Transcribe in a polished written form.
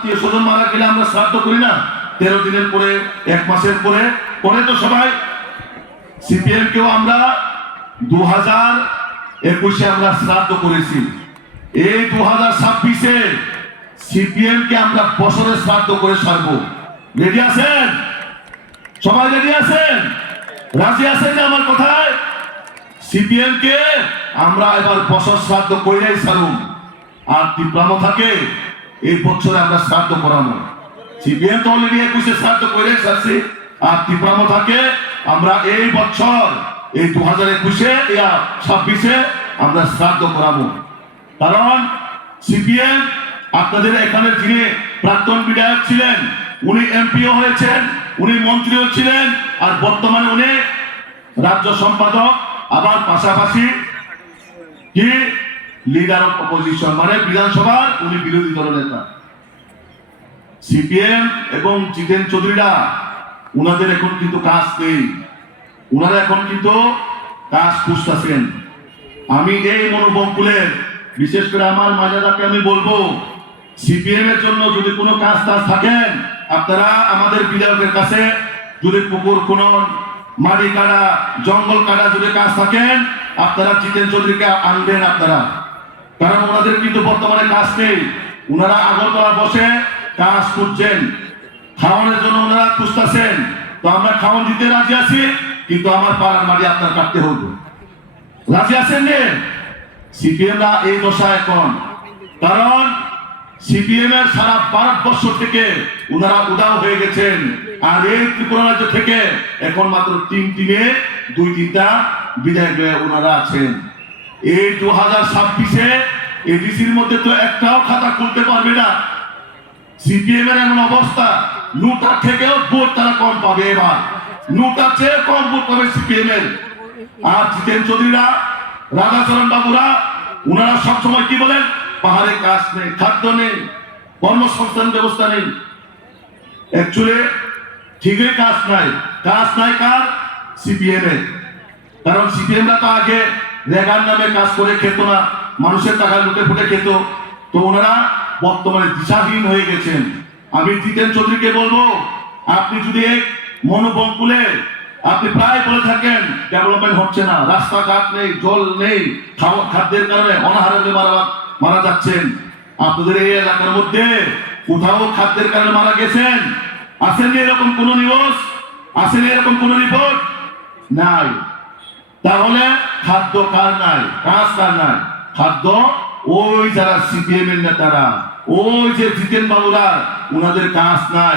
স্বজন মারা গেলে আমরা শ্রাদ্ধ করি না 13 দিনের পরে 1 মাসের পরে পরে তো সবাই সিপিএম কেও আমরা 2021-এ আমরা শ্রাদ্ধ করেছি। এই 2026-এ সিপিএম কে আমরা বছরের শ্রাদ্ধ করে ছাড়বো। রেডি আছেন? সবাই রেডি আছেন? রাজি আছেন যে আমার কথায়? সিপিএম কে আমরা এবার বছর শ্রাদ্ধ কইরাই ছাড়ুম। আর তীব্রাম থাকে এই বছরে আমরা শ্রাদ্ধ করাবো। সিপিএম তো অলরেডি 21-এ শ্রাদ্ধ করে ছাড়ছি। আর তীব্রাম থাকে আমরা এই বছর এই 2021-এ 26-এ আমরা শ্রাদ্ধ করাবো। কারণ সিপিএম আপনাদের এখানে যিনি প্রাক্তন বিধায়ক ছিলেন উনি এমপিও হয়েছেন, উনি মন্ত্রীও ছিলেন, আর বর্তমানে উনি রাজ্য সম্পাদক, আবার পাশাপাশি কি লিডার অফ অপোজিশন, মানে বিধানসভার উনি বিরোধী দল নেতা। সিপিএম এবং জিতেন চৌধুরীরা উনাদের এখন কিন্তু কাজ নেই, উনারা এখন কিন্তু কাজ খুঁজতেছেন। আমি এই মনোবঙ্কুলের বিশেষ করে আমার মাজাদাকে আমি বলবো, সিপিএম এর জন্য যদি কোনো কাজ থাকেন আপনারা আমাদের বিধায়কের কাছে, যদি পুকুর খনন, মাটি কাটা, জঙ্গল কাটা যদি কাজ থাকেন আপনারা জিতেন চৌধুরীকে আনবেন আপনারা। কারণ ওনাদের কিন্তু বর্তমানে কাজ নেই, ওনারা আগরতলা বসে কাজ খুঁজছেন, খাওয়ানোর জন্য ওনারা খুঁজতেছেন। তো আমরা খাওয়ান দিতে রাজি আছি, কিন্তু আমার পাড়ার মাটি আপনার কাটতে হবে। রাজি আছেন রে? সিপিএমরা এই দশা এখন, কারণ সিপিএম এর সারা ভারতবর্ষ থেকে ওনারা উদাও হয়ে গেছেন। আর এই ত্রিপুরা রাজ্য থেকে এখন মাত্র 3 টিমে 2-3টা বিধায়ক ওনারা আছেন। এই 2026-এ এডিসির মধ্যে তো একটাও খাতা খুলতে পারবে না। সিপিএম এর এমন অবস্থা, নোটা থেকেও ভোট তারা কম পাবে। এবার নোটার চেয়ে কম ভোট পাবে সিপিএম এর। আর জিতেন চৌধুরীরা, রাধাচরণ বাবুরা, ওনারা সবসময় কি বলেন? পাহাড়ে কাজ নেই, খাদ্য নেই, কর্মসংস্থান ব্যবস্থা নেই। অ্যাকচুয়ালি ঠিকই কাজ নাই। কাজ নাই কার? সিপিএম এর। কারণ সিপিএমরা তো আগে রেগার নামে কাজ করে খেত না, মানুষের টাকা লুটে ফুটে খেত। তো ওনারা বর্তমানে দিশাহীন হয়ে গেছেন। আমি জিতেন চৌধুরীকে বলবো, আপনি যদি মনোবঙ্কুলে আপনি প্রায় বলে থাকেন ডেভেলপমেন্ট হচ্ছে না, রাস্তাঘাট নেই, জল নেই, খাদ্যের কারণে অনাহারে মারা যাচ্ছেন। আপনাদের এই এলাকার মধ্যে কোথাও খাদ্যের কারণে মারা গেছেন? আসেনি এরকম কোন নিউজ? আসেনি এরকম কোন রিপোর্ট? নাই। তাহলে খাদ্য কার নাই? কাজ কার নাই? খাদ্য ওই যারা সিপিএম এর নেতারা, ওই যে জিতেন বাবুরা, ওনাদের কাজ নাই।